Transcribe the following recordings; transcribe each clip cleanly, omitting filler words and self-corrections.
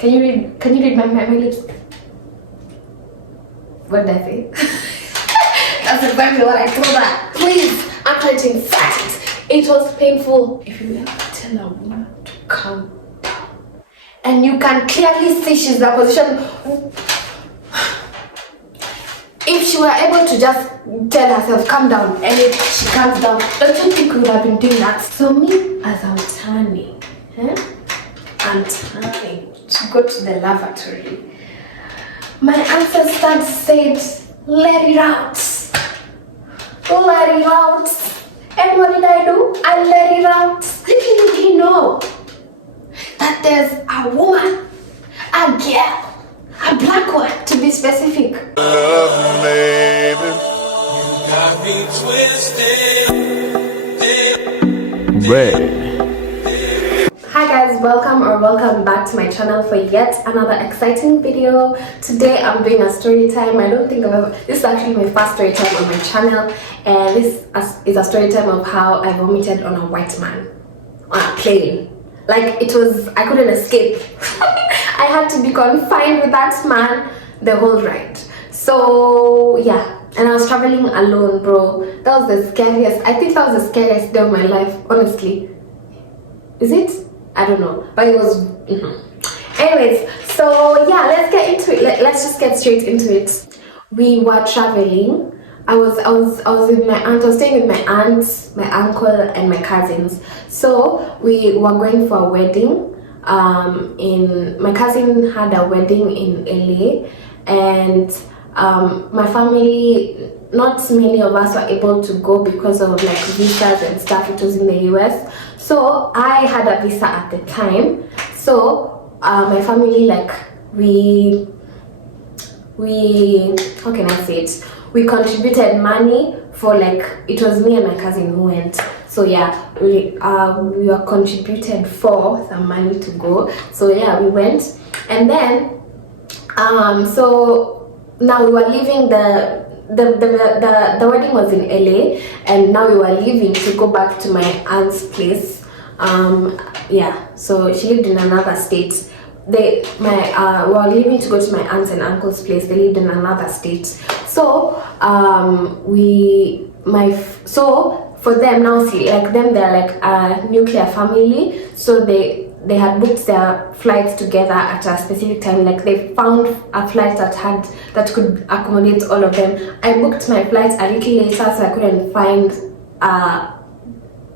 Can you read my lips? What did I say? That's exactly what I told her. Please, I'm trying to infect it. It was painful. If you ever tell a woman to calm down, and you can clearly see she's in a position. If she were able to just tell herself, calm down, and if she calms down, don't you think we would have been doing that? So me, as I'm turning, I'm turning to go to the lavatory. My ancestor said, let it out. Let it out. And what did I do? I let it out. Little did he know that there's a woman, a girl, a black one to be specific. Love me, baby. You got me twisted. Red. Hi guys, welcome back to my channel for yet another exciting video. Today I'm doing a story time. I don't think this is actually my first story time on my channel, and this is a story time of how I vomited on a white man on a plane. Like, it was, I couldn't escape. I had to be confined with that man the whole ride. So yeah, and I was traveling alone, bro. That was the scariest, I think that was the scariest day of my life, honestly. Is it? I don't know, but it was Anyways, so yeah, let's get into it. Let's just get straight into it. We were traveling. I was with my aunt. I was staying with my aunt, my uncle, and my cousins. So we were going for a wedding. My cousin had a wedding in LA, and my family, not many of us were able to go because of like visas and stuff. It was in the US. So I had a visa at the time. So my family, like, we how can I say it? We contributed money for, like, it was me and my cousin who went. So yeah, we were contributed for some money to go. So yeah, we went, and then so now we were leaving the wedding was in LA, and now we were leaving to go back to my aunt's place. Yeah, so she lived in another state. We were leaving to go to my aunt and uncle's place. They lived in another state. So so for them now, see, like, them, they're like a nuclear family. So they had booked their flights together at a specific time. Like, they found a flight that could accommodate all of them. I booked my flight a little later, so I couldn't find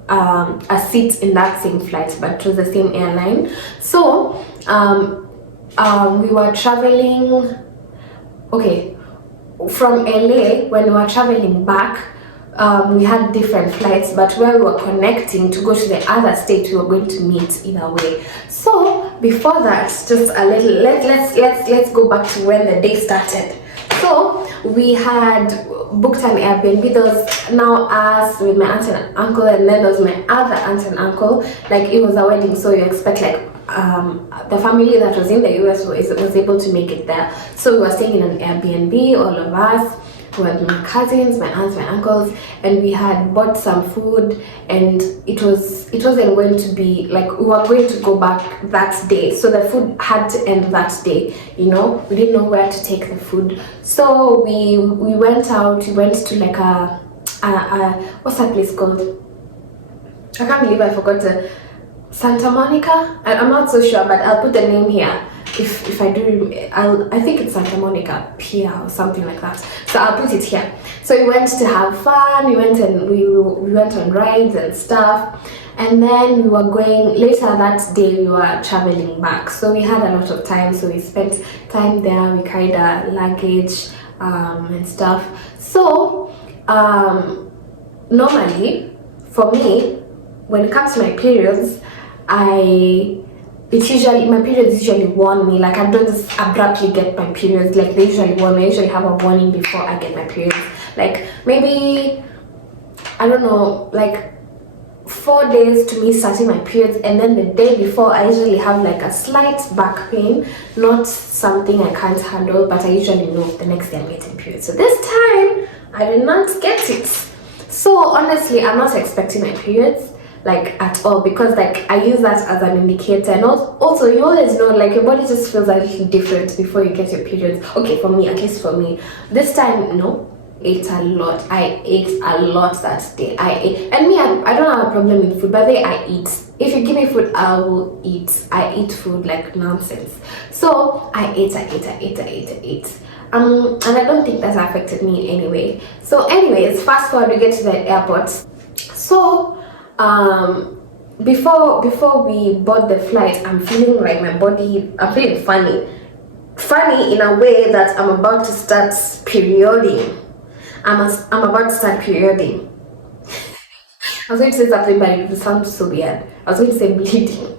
a seat in that same flight, but it was the same airline. So we were traveling, okay, from LA. When we were traveling back, we had different flights, but where we were connecting to go to the other state, we were going to meet either way. So before that, just a little, let's go back to when the day started. So we had booked an Airbnb. There was now us with my aunt and uncle, and then there was my other aunt and uncle. Like, it was a wedding, so you expect, like, the family that was in the US was able to make it there. So we were staying in an Airbnb, all of us. We had my cousins, my aunts, my uncles, and we had bought some food, and it wasn't going to be like, we were going to go back that day, so the food had to end that day, you know. We didn't know where to take the food, so we went out. We went to like a what's that place called? I can't believe I forgot the Santa Monica. I'm not so sure, but I'll put the name here. If I do, I think it's Santa Monica Pier or something like that. So I'll put it here. So we went to have fun. We went and we went on rides and stuff. And then we were going, later that day we were traveling back. So we had a lot of time. So we spent time there. We carried our luggage and stuff. So normally, for me, when it comes to my periods, my periods usually warn me. Like, I don't just abruptly get my periods. Like, they usually warn me. I usually have a warning before I get my periods. Like, maybe, I don't know, like 4 days to me starting my periods, and then the day before I usually have like a slight back pain, not something I can't handle, but I usually know the next day I'm getting periods. So this time I did not get it. So honestly, I'm not expecting my periods. like at all, because like I use that as an indicator. And also you always know, like, your body just feels a little different before you get your periods. Okay, for me, at least for me, this time, no, ate a lot. I ate a lot that day. I ate, and me, I don't have a problem with food, but I eat. If you give me food, I will eat. I eat food like nonsense. So I ate. And I don't think that affected me anyway. So anyways, fast forward, we get to the airport. So before we board the flight, I'm feeling like my body, I'm feeling funny in a way that I'm about to start perioding. I'm about to start perioding. I was going to say something, but it would sound so weird. I was going to say bleeding.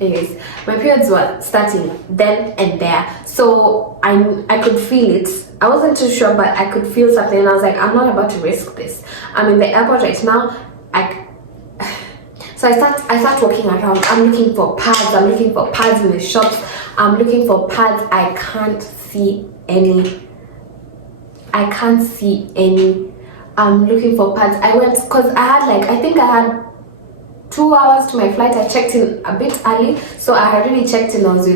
Anyways, my periods were starting then and there, so I could feel it. I wasn't too sure, but I could feel something, and I was like, I'm not about to risk this. I'm in the airport right now. So I start walking around. I'm looking for pads in the shops. I'm looking for pads. I can't see any. I'm looking for pads. I went, because I think I had 2 hours to my flight. I checked in a bit early, so I had already checked in. I was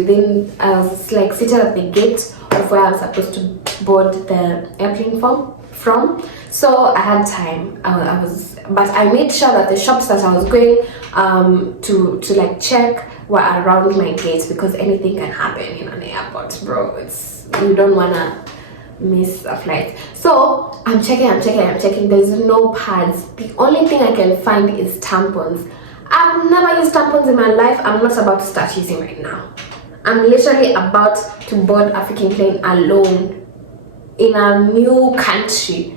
like seated at the gate of where I was supposed to board the airplane from. So I had time. But I made sure that the shops that I was going to like check were around my gate, because anything can happen in an airport, bro. You don't wanna miss a flight. So I'm checking. There's no pads. The only thing I can find is tampons. I've never used tampons in my life. I'm not about to start using right now. I'm literally about to board a freaking plane alone in a new country.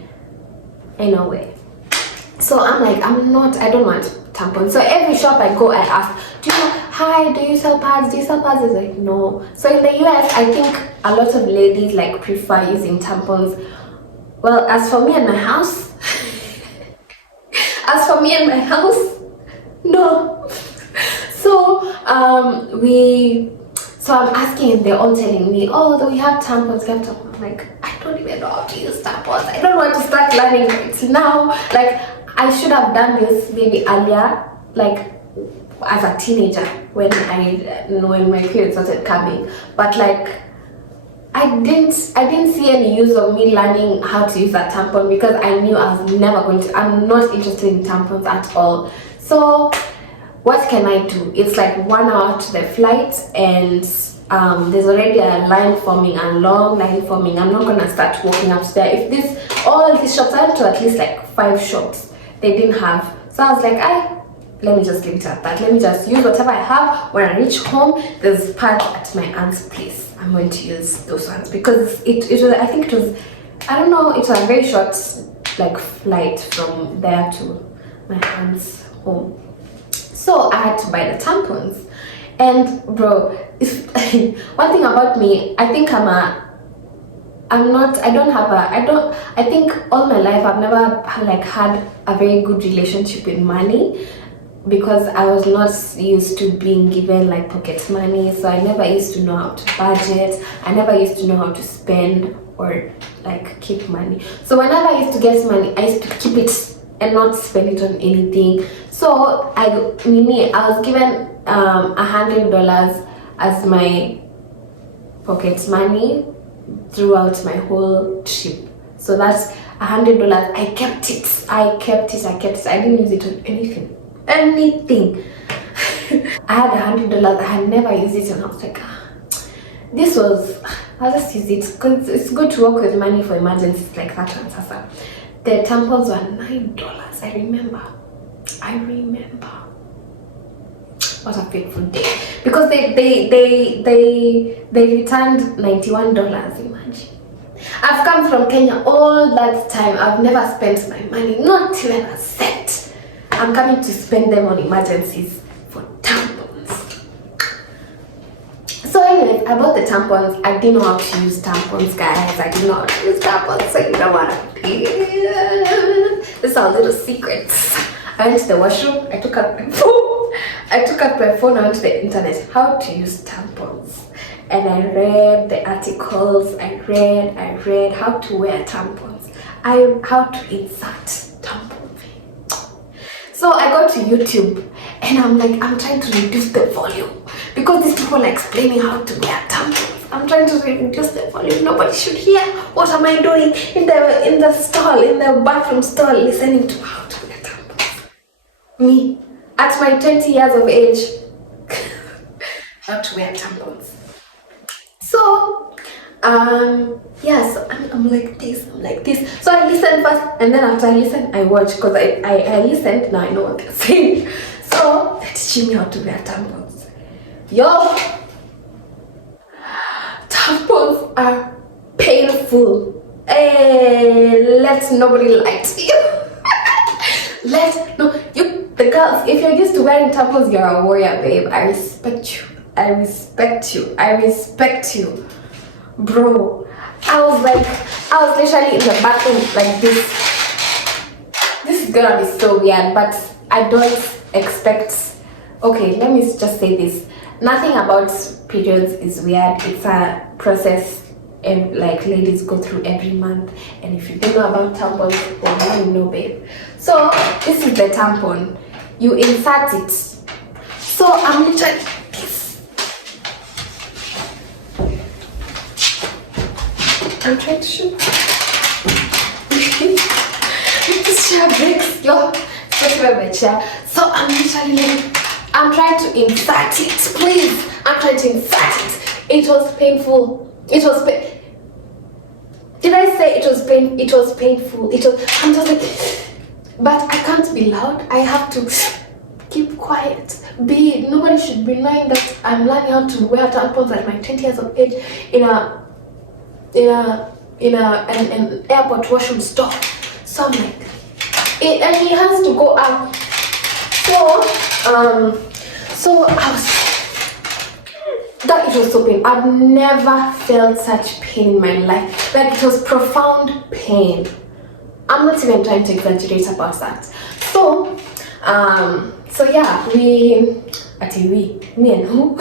In a way. So I'm like, I don't want tampons. So every shop I go, I ask, do you sell pads? It's like, no. So in the US, I think a lot of ladies like prefer using tampons. Well, as for me and my house, no. So I'm asking, and they're all telling me, oh, do we have tampons? I'm like, I don't even know how to use tampons. I don't want to start learning it now. Like, I should have done this maybe earlier, like as a teenager, when my period started coming. But like, I didn't see any use of me learning how to use a tampon, because I knew I was never going to. I'm not interested in tampons at all. So what can I do? It's like 1 hour to the flight, and there's already a line forming, a long line forming. I'm not gonna start walking up there. If all these shops, I went to at least like 5 shops, they didn't have. So I was like, let me just leave it at that. Let me just use whatever I have. When I reach home, there's pads at my aunt's place. I'm going to use those ones, because it was, I think it was, I don't know, it was a very short like flight from there to my aunt's home. So I had to buy the tampons. And bro, one thing about me, I think I think all my life I've never like had a very good relationship with money, because I was not used to being given like pocket money. So I never used to know how to budget. I never used to know how to spend or like keep money. So whenever I used to get money, I used to keep it and not spend it on anything. So I was given $100 as my pocket money throughout my whole trip. So that's $100. I kept it. I didn't use it on anything. I had $100. I had never used it, and I was like, I'll just use it, because it's good to work with money for emergencies like that one. Sasa. The tampons were $9. I remember. What a fateful day, because they returned $91. Imagine. I've come from Kenya all that time. I've never spent my money, not even a cent. I'm coming to spend them on emergencies for tampons. So anyways, I bought the tampons. I didn't know how to use tampons, guys. I didn't know how to use tampons, so you know what I did. This is our little secrets. I went to the washroom. I took out my phone. I went to the internet, how to use tampons, and I read the articles. I read how to wear tampons, how to insert tampon. So I go to YouTube and I'm like, I'm trying to reduce the volume because these people are explaining how to wear tampons. I'm trying to reduce the volume. Nobody should hear. What am I doing in the stall, in the bathroom stall, listening to how to wear tampons? Me, at my 20 years of age, how to wear tampons. So, yes, I'm like this, So I listen first, and then after I listen, I watch, because I listened, now I know what they're saying. So they're teaching me how to wear tampons. Yo, tampons are painful. Hey, let nobody lie to you. The girls, if you're used to wearing tampons, you're a warrior, babe. I respect you. Bro, I was literally in the bathroom like this. This is gonna be so weird, but I don't expect. Okay, let me just say this. Nothing about periods is weird. It's a process like ladies go through every month, and if you don't know about tampons, then you know, babe. So this is the tampon. You insert it. So I'm literally this. I'm trying to shoot. This chair breaks. Yo, just wear my chair. So I'm literally I'm trying to insert it. Please, I'm trying to insert it. It was painful. It was Did I say it was pain? It was painful. I'm just like, but I can't be loud. I have to keep quiet. Nobody should be knowing that I'm learning how to wear tampons at my 20 years of age in an airport washroom store. So I'm like, and he has to go up. So I was. It was so painful. I've never felt such pain in my life. Like, it was profound pain. I'm not even trying to exaggerate about that. So yeah, me and who?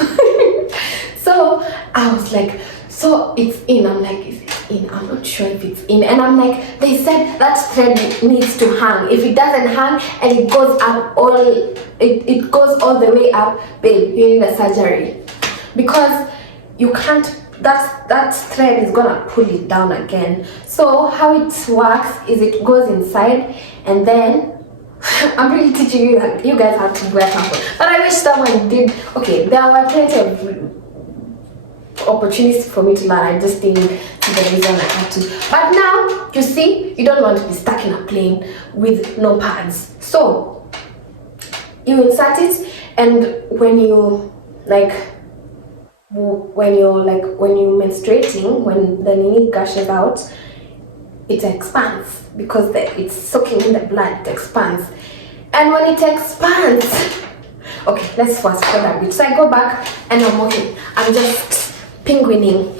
So I was like, so it's in. I'm like, is it in? I'm not sure if it's in. And I'm like, they said that thread needs to hang. If it doesn't hang and it goes up it goes all the way up, babe, you need a surgery. Because you can't, that thread is gonna pull it down again. So how it works is it goes inside, and then I'm really teaching you guys how to wear tampons. But I wish someone did. Okay, there were plenty of opportunities for me to learn. I just didn't see the reason I had to. But now, you see, you don't want to be stuck in a plane with no pads. So you insert it, and when you're menstruating, when the nini gushes out, it expands because it's soaking in the blood. It expands, and when it expands, okay, let's fast forward a bit. So I go back and I'm walking. I'm just penguining.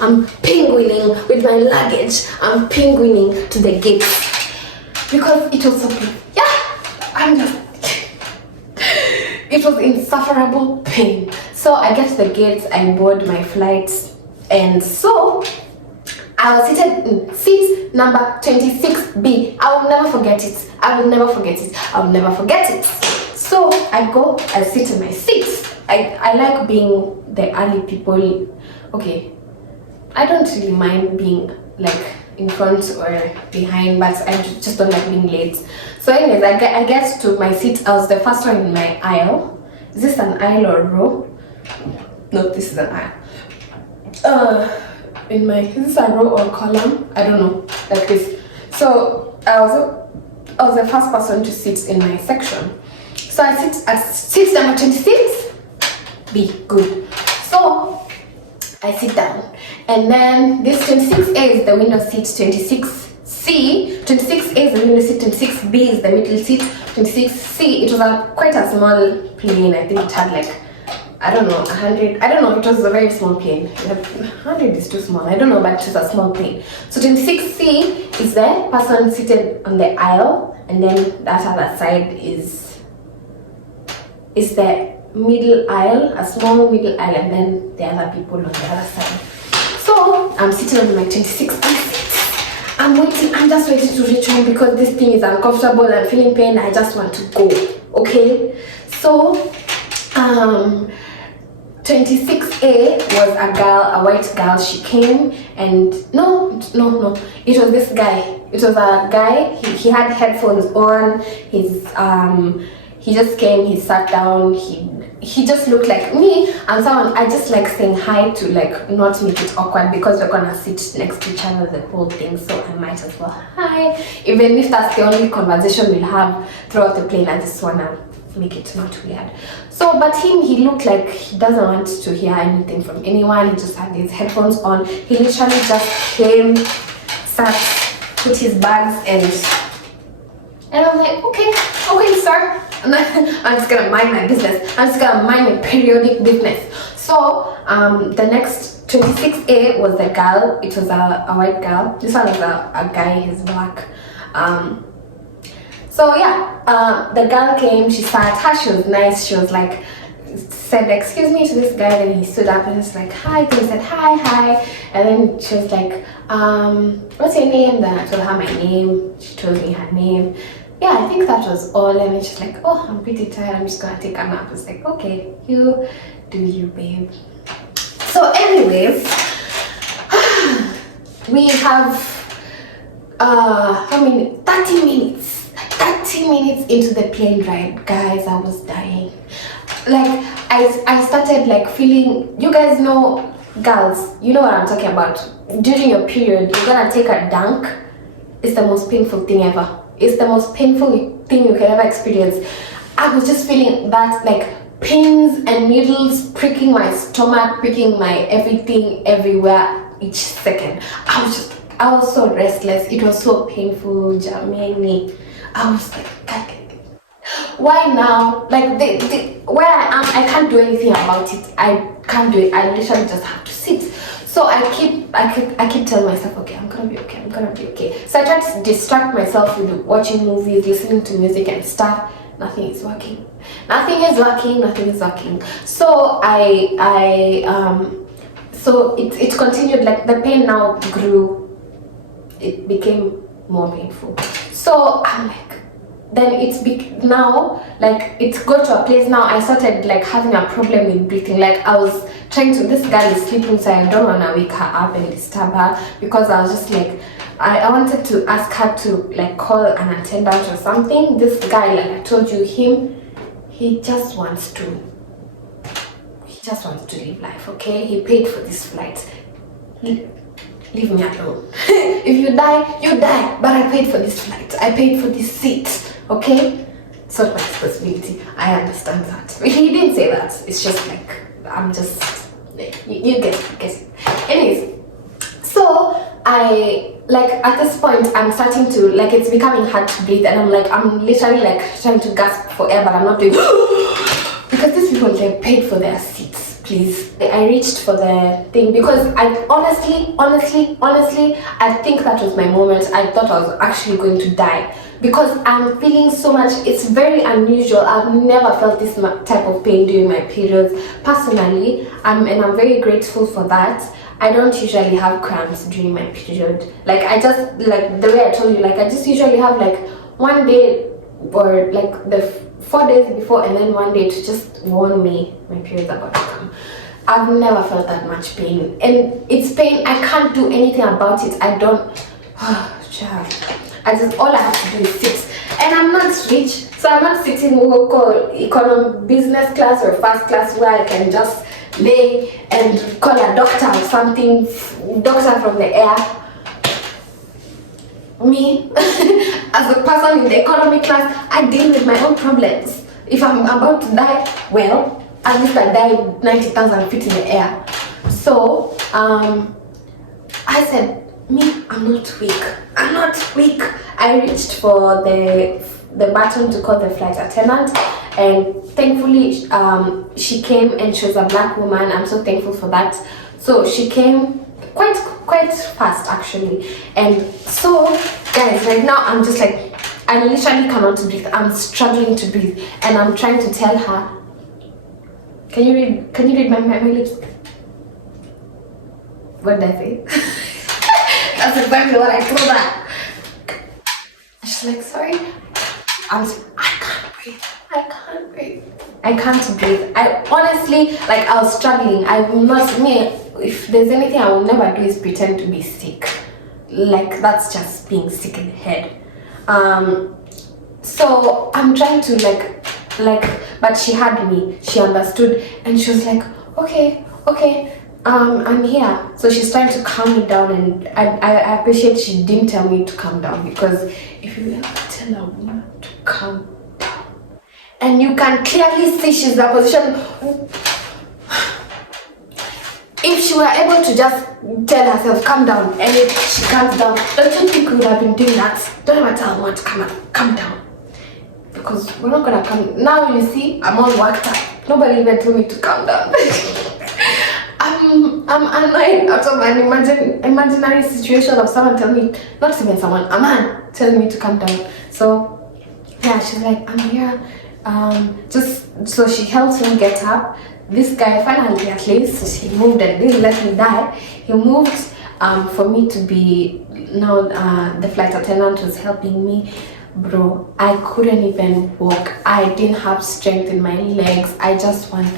I'm penguining with my luggage. I'm penguining to the gate because it was so painful. It was insufferable pain. So I get to the gates, I board my flight, and so I was seated in seat number 26B. I will never forget it. So I go, I sit in my seat. I like being the early people. Okay, I don't really mind being like in front or behind, but I just don't like being late. So anyways, I get to my seat. I was the first one in my aisle. Is this an aisle or a row? No, this is an aisle. Is this a row or column? I don't know, like this. So I was the first person to sit in my section. So I sit at seat number 26. Be good. So I sit down, and then this 26A is the window seat, 26C. 26A is the window seat, 26B is the middle seat, 26C. It was quite a small plane. I think it had like, I don't know, 100. I don't know, it was a very small plane. 100 is too small. I don't know, but it was a small plane. So 26C is the person seated on the aisle, and then that other side is the middle aisle, a small middle aisle, and then the other people on the other side. So I'm sitting on my 26B seat. I'm waiting, I'm just waiting to reach home because this thing is uncomfortable, I'm feeling pain, I just want to go, okay? So, 26A was a girl, a white girl. She came and no, it was this guy. It was a guy. He had headphones on. He just came. He sat down. He just looked like me and someone. I just like saying hi to like not make it awkward because we're gonna sit next to each other the whole thing. So I might as well hi, even if that's the only conversation we'll have throughout the plane. I just wanna make it not weird. So but he looked like he doesn't want to hear anything from anyone. He just had his headphones on. He literally just came, sat, put his bags, and I'm like, okay sir, and I'm just gonna mind my business. I'm just gonna mind my periodic business. So the next 26A was the girl. It was a white girl. This one was a guy. He's black. So yeah, the girl came, she sat her, she was nice, she was like, said excuse me to this guy, then he stood up and was like hi, then he said hi, and then she was like, what's your name? Then I told her my name, she told me her name. Yeah, I think that was all, and then she's like, oh, I'm pretty tired, I'm just gonna take a nap. I was like, okay, you do you, babe. So anyways, we have how many? 30 minutes into the plane ride, guys. I was dying. Like I started like feeling, you guys know, girls, you know what I'm talking about. During your period, you're gonna take a dunk. It's the most painful thing ever. It's the most painful thing you can ever experience. I was just feeling that, like pins and needles pricking my stomach, pricking my everything, everywhere, each second. I was so restless. It was so painful, Jamie. I was like, why now? Like where I am, I can't do anything about it. I can't do it. I literally just have to sit. So I keep telling myself, okay, I'm gonna be okay. So I try to distract myself with watching movies, listening to music and stuff. Nothing is working. So so it continued, like the pain now grew. It became more painful. So I'm like, then now, like it's got to a place now I started like having a problem with breathing. Like I was trying to, this girl is sleeping, so I don't want to wake her up and disturb her, because I was just like, I wanted to ask her to like call an attendant or something. This guy, like I told you, he just wants to live life, okay? He paid for this flight. Leave me alone. If you die, you die. But I paid for this flight. I paid for this seat. Okay? It's not my responsibility. I understand that. He didn't say that. It's just like, I'm just, you get it. Anyways, so I, like at this point, I'm starting to, like it's becoming hard to breathe, and I'm literally like trying to gasp for air, but I'm not doing because these people, they paid for their seats. Please. I reached for the thing because I honestly, I think that was my moment. I thought I was actually going to die because I'm feeling so much. It's very unusual. I've never felt this type of pain during my periods personally, and I'm very grateful for that. I don't usually have cramps during my period. Like I just, like the way I told you, like I just usually have like one day or like the 4 days before, and then one day to just warn me my period's about to come. I've never felt that much pain, and it's pain. I can't do anything about it. I don't. All I have to do is sit, and I'm not rich, so I'm not sitting local economy, business class or first class where I can just lay and call a doctor or something, doctor from the air. Me, as a person in the economy class, I deal with my own problems. If I'm about to die, well, at least I died 90,000 feet in the air. So, I said, me, I'm not weak. I reached for the button to call the flight attendant, and thankfully, she came, and she was a black woman. I'm so thankful for that. So she came quite fast actually, and so guys, right now I'm just like, I literally cannot breathe. I'm struggling to breathe, and I'm trying to tell her, can you read my lips? What did I say? That's exactly what I told her. She's like, sorry. I can't breathe. I can't breathe. I honestly, like, I was struggling. I will not, if there's anything I will never do is pretend to be sick. Like, that's just being sick in the head. So I'm trying to but she had me. She understood, and she was like, okay, I'm here. So she's trying to calm me down, and I appreciate she didn't tell me to calm down, because if you ever tell a woman to calm down, and you can clearly see she's in a position, if she were able to just tell herself calm down, and if she calms down, don't you think we would have been doing that? Don't ever tell a woman to calm down. Because we're not gonna come. Now you see, I'm all worked up. Nobody even told me to calm down. I'm annoyed out of an imaginary situation of someone telling me, not even someone, a man telling me to calm down. So yeah, she's like, I'm here. Just so she helps me get up. This guy finally, at least, he moved and didn't let me die. He moved for me to be now. The flight attendant was helping me. Bro, I couldn't even walk. I didn't have strength in my legs. I just want.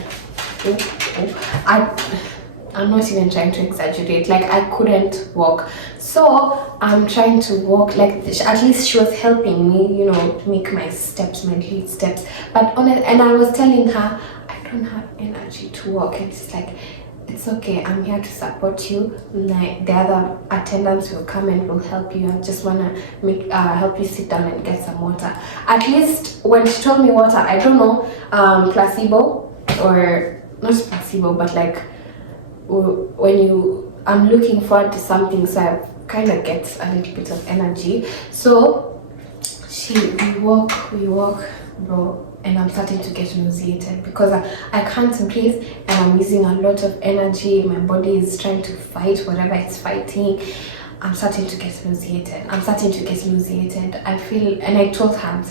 I'm not even trying to exaggerate. Like, I couldn't walk. So I'm trying to walk. Like, at least she was helping me, you know, make my steps, my lead steps. But and I was telling her, I don't have energy to walk. And she's like, it's okay, I'm here to support you. Like, the other attendants will come and will help you. I just wanna help you sit down and get some water. At least when she told me water, I don't know, placebo or not placebo, but like when I'm looking forward to something, so I kind of get a little bit of energy. So we walk, bro. And I'm starting to get nauseated because I can't breathe, and I'm using a lot of energy. My body is trying to fight whatever it's fighting. I'm starting to get nauseated. I feel, and I told her, I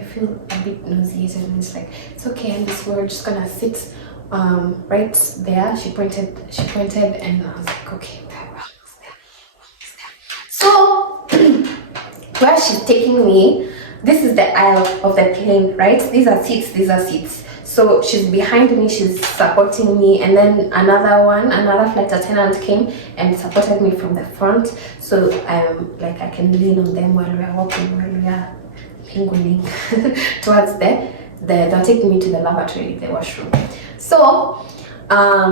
feel a bit nauseated, and it's like, it's okay, and we're just gonna sit right there. She pointed, and I was like, okay, so where she's taking me, this is the aisle of the plane, right? These are seats. So she's behind me, she's supporting me, and then another flight attendant came and supported me from the front. So I can lean on them while we're walking, while we are mingling towards they're taking me to the lavatory, the washroom. So now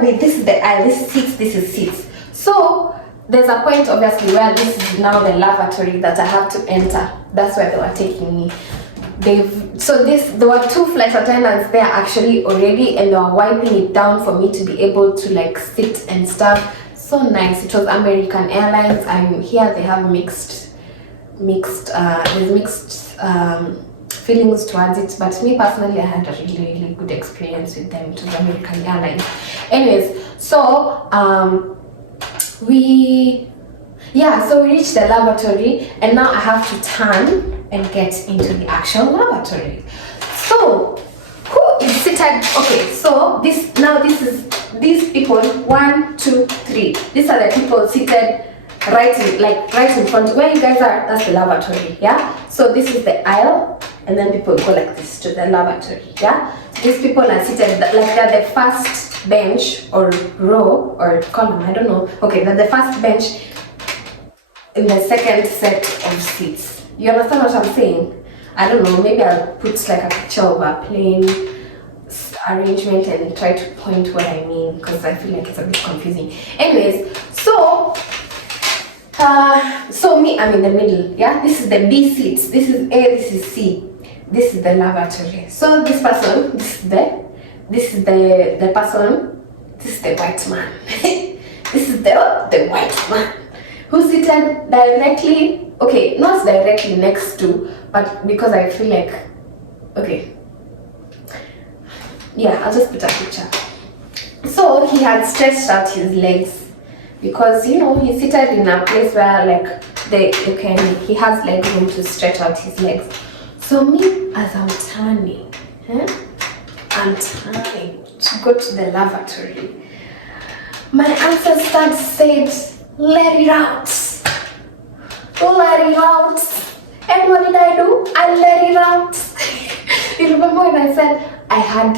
this is the aisle, this is seats. So there's a point, obviously, where this is now the lavatory that I have to enter. That's where they were taking me. There were two flight attendants there actually already, and they were wiping it down for me to be able to like sit and stuff. So nice. It was American Airlines. I'm here. They have mixed feelings towards it, but me personally, I had a really, really good experience with them. It was American Airlines. Anyways, so we reached the lavatory, and now I have to turn and get into the actual lavatory. So who is seated? Okay, so these people, 1, 2, 3. These are the people seated right in front. Where you guys are, that's the lavatory. Yeah. So this is the aisle, and then people go like this to the lavatory. Yeah. These people are seated like they're the first bench or row or column, I don't know. Okay, they're the first bench in the second set of seats. You understand what I'm saying? I don't know, maybe I'll put like a picture of a plane arrangement and try to point what I mean, because I feel like it's a bit confusing. Anyways, so me, I'm in the middle. Yeah, this is the B seats. This is A, this is C. This is the lavatory. So this person, this is the person, this is the white man. This is the white man who's seated directly, okay, not directly next to, but because I feel like, okay, yeah, I'll just put a picture. So he had stretched out his legs because, you know, he's seated in a place where like he has leg room to stretch out his legs. So me, as I'm turning to go to the lavatory, My ancestors said, let it out. Let it out. And what did I do? I let it out. You remember when I said I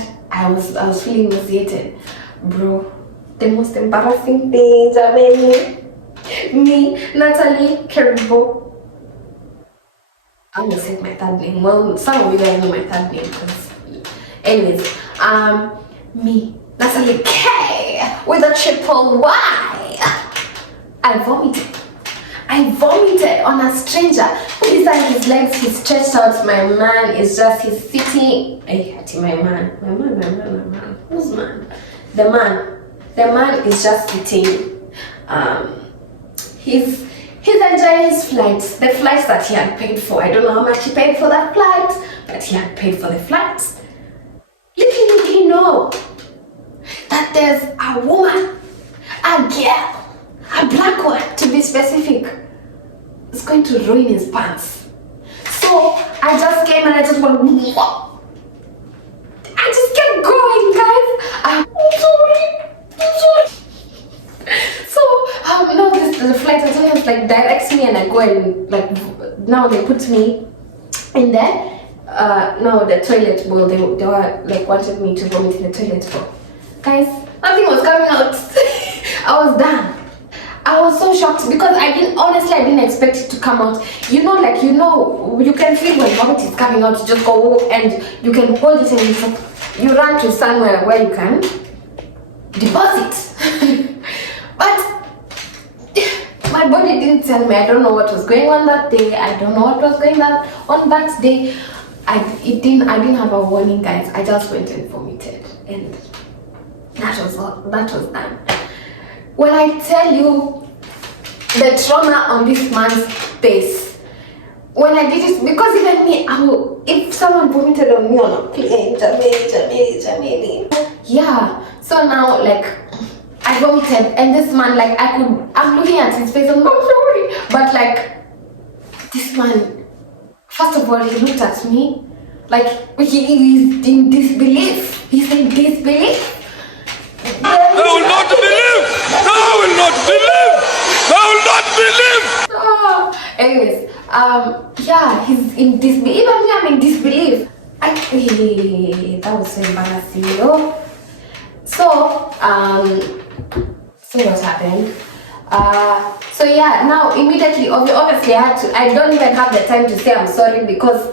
was feeling nauseated? Bro, the most embarrassing thing, me, Natalie Keribo. I almost said my third name. Well, some of you guys know my third name because, anyways, me, Natalie K with a triple Y. I vomited on a stranger who is on his legs, he's stretched out. My man is just, he's sitting. My man. Who's man? The man is just sitting. He's enjoying his flights, the flights that he had paid for. I don't know how much he paid for that flight, but he had paid for the flights. Little did he know that there's a woman, a girl, a black one to be specific, is going to ruin his pants. So I just came and I just went, whoa. I just kept going, guys. I'm sorry. So no, the flight attendant like directs me and I go and like now they put me in there. No, the toilet bowl. They were like wanted me to vomit in the toilet bowl. Guys, nothing was coming out. I was done. I was so shocked because I didn't expect it to come out. You can feel when vomit is coming out. You just go and you can hold it and you run to somewhere where you can deposit. But my body didn't tell me. I don't know what was going on that day. I don't know what was going on that day. I didn't have a warning, guys. I just went and vomited, and that was done. When I tell you the trauma on this man's face, when I did it, because even me, if someone vomited on me on a plane, Jamili. Yeah. So now, like, I vomited, and this man, like, I'm looking at his face, I'm sorry, but like, this man, first of all, he looked at me, like, he is in disbelief. He's in disbelief. I will not believe! I will not believe! I will not believe! Anyways, yeah, he's in disbelief. Even me, I'm in disbelief. That was so embarrassing, though. So what happened? So yeah, now immediately, obviously, I don't even have the time to say I'm sorry because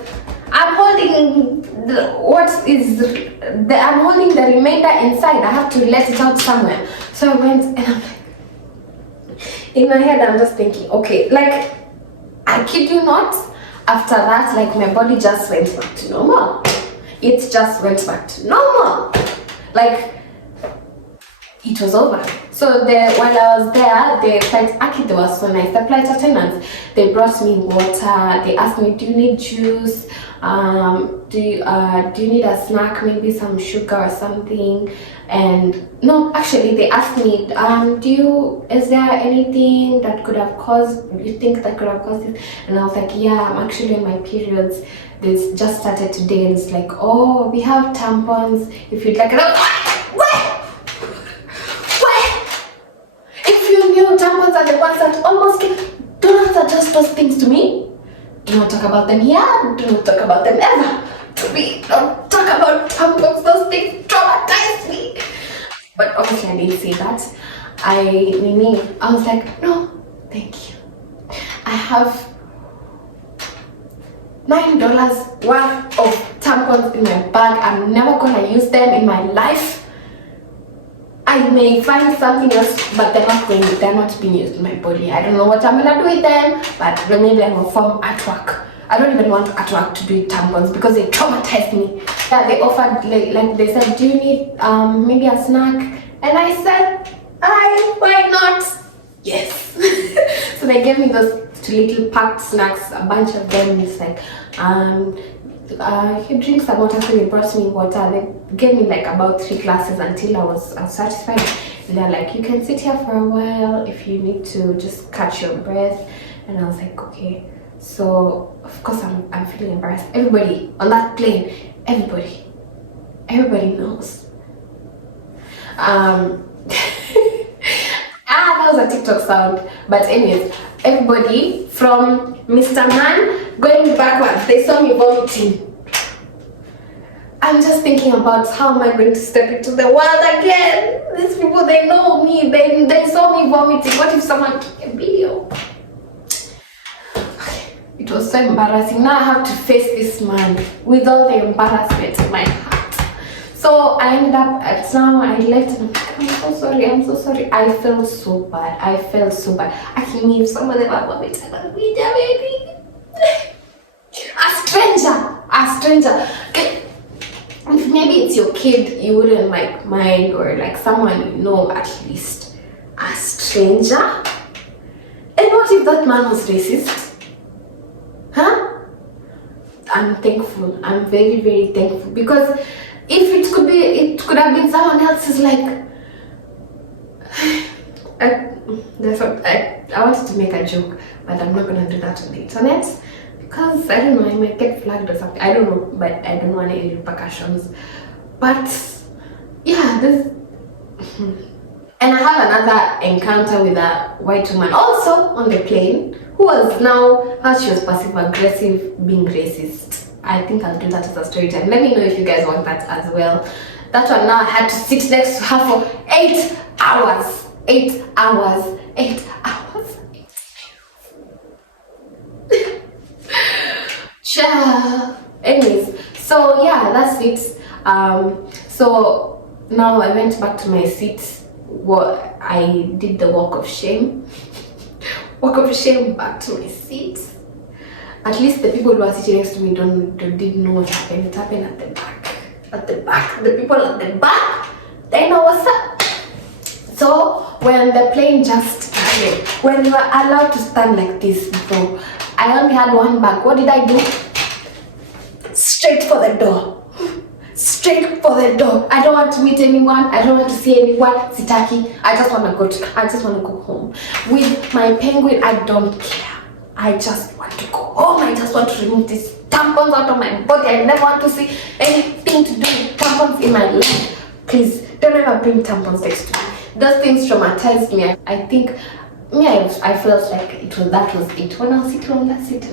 I'm holding I'm holding the remainder inside. I have to let it out somewhere. So I went and I'm like, in my head, I'm just thinking, okay, like, I kid you not, after that, like, my body just went back to normal. It just went back to normal. Like, it was over. So while I was there, they were so nice. The flight attendants, they brought me water. They asked me, do you need juice? Do you need a snack, maybe some sugar or something? And no, actually they asked me, is there anything that could have caused, you think that could have caused it? And I was like, yeah, I'm actually in my periods. This just started today. And it's like, oh, we have tampons if you'd like it. If you knew tampons are the ones that almost don't suggest those things to me. Do not talk about them here. Do not talk about them ever. To me, don't talk about tampons. Those things traumatize me. But obviously, I didn't say that. I was like, no, thank you. I have $9 worth of tampons in my bag. I'm never gonna use them in my life. I may find something else, but they're not being used in my body. I don't know what I'm gonna do with them, but maybe I will form artwork. I don't even want artwork to do with tampons because they traumatized me. Yeah, they offered, like they said, do you need maybe a snack? And I said, why not? Yes. So they gave me those 2 little packed snacks, a bunch of them. It's like, he drinks some water, so they brought me water. They gave me like about 3 glasses until I was satisfied. And they're like, you can sit here for a while if you need to just catch your breath. And I was like, okay. So of course I'm feeling embarrassed. Everybody on that plane, everybody knows. was a TikTok sound. But anyways, everybody from Mr. Man going backwards, they saw me vomiting. I'm just thinking about how am I going to step into the world again? These people, they know me. They saw me vomiting. What if someone took a video? It was so embarrassing. Now I have to face this man with all the embarrassment in my heart. So I ended up at now I left and I'm so sorry. I felt so bad. I can if some of them are vomiting on me, baby. A stranger. If maybe it's your kid, you wouldn't like mind, or like someone you know at least. A stranger? And what if that man was racist? Huh? I'm thankful. I'm very, very thankful, because if it could have been someone else's, like I wanted to make a joke, but I'm not gonna do that on the internet because I don't know, I might get flagged or something. I don't know, but I don't want any repercussions. But yeah, this and I have another encounter with a white woman also on the plane who was now, how she was passive aggressive, being racist. I think I'll do that as a story time. Let me know if you guys want that as well. That one, now I had to sit next to her for 8 hours. 8 hours. 8 hours. Ciao. Anyways, so yeah, that's it. So now I went back to my seat. I did the walk of shame. Walk of shame back to my seat. At least the people who are sitting next to me didn't know what happened. It happened at the back. At the back. The people at the back, they know what's up. So when the plane just started, when you were allowed to stand like this, bro, I only had one bag. What did I do? Straight for the door. Straight for the door. I don't want to meet anyone. I don't want to see anyone. Sitaki. I just want to go home. With my penguin, I don't care. I just want to go home. I just want to remove these tampons out of my body. I never want to see anything to do with tampons in my life. Please, don't ever bring tampons next to me. Those things traumatized me. I think, I felt like that was it. When I was sitting on that seat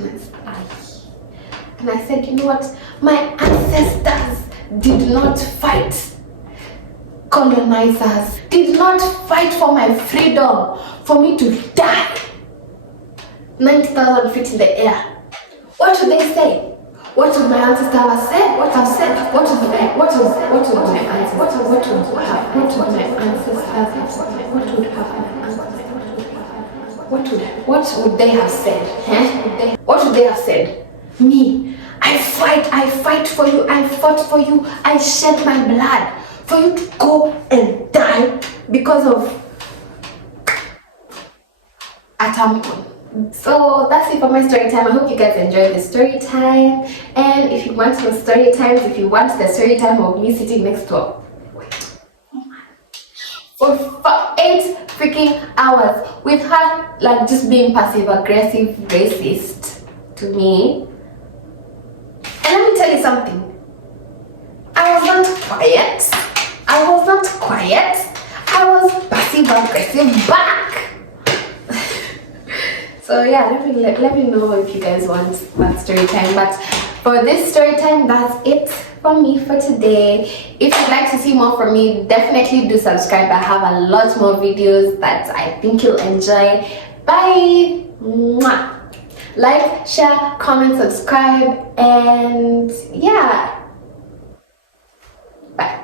and I said, you know what? My ancestors did not fight. Colonizers did not fight for my freedom, for me to die. 90,000 feet in the air. What would they say? What would my ancestors have said? What have said? What would my ancestors have? What would my ancestors have? What would they have said? Huh? What would they have said? Me, I fight for you, I fought for you, I shed my blood for you to go and die because of a tampon. So that's it for my story time. I hope you guys enjoyed the story time. And if you want the story times, if you want the story time of me sitting next to for 8 freaking hours with her like just being passive aggressive racist to me. And let me tell you something. I was not quiet. I was passive aggressive back. So yeah, let me know if you guys want that story time. But for this story time, that's it for me for today. If you'd like to see more from me, definitely do subscribe. I have a lot more videos that I think you'll enjoy. Bye. Mwah. Like, share, comment, subscribe, and yeah. Bye.